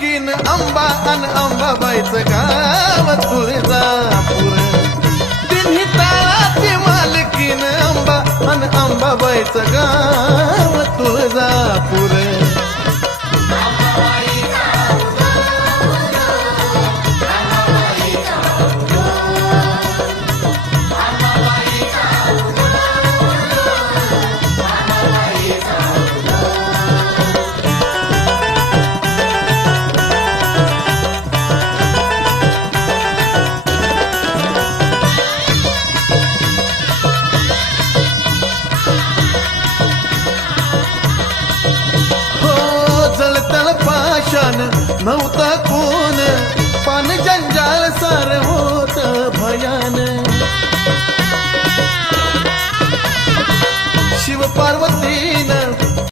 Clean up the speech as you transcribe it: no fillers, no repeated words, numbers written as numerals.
मालकीन अंबा अन अंबाबाईचं गाव तुळजापूर. तिन्ही ताळाची मालकीन अंबा अन अंबाबाईचं गाव तुळजापूर. नव्हता कोण पान जंजाळ सार होत भयान. शिव पार्वतीनं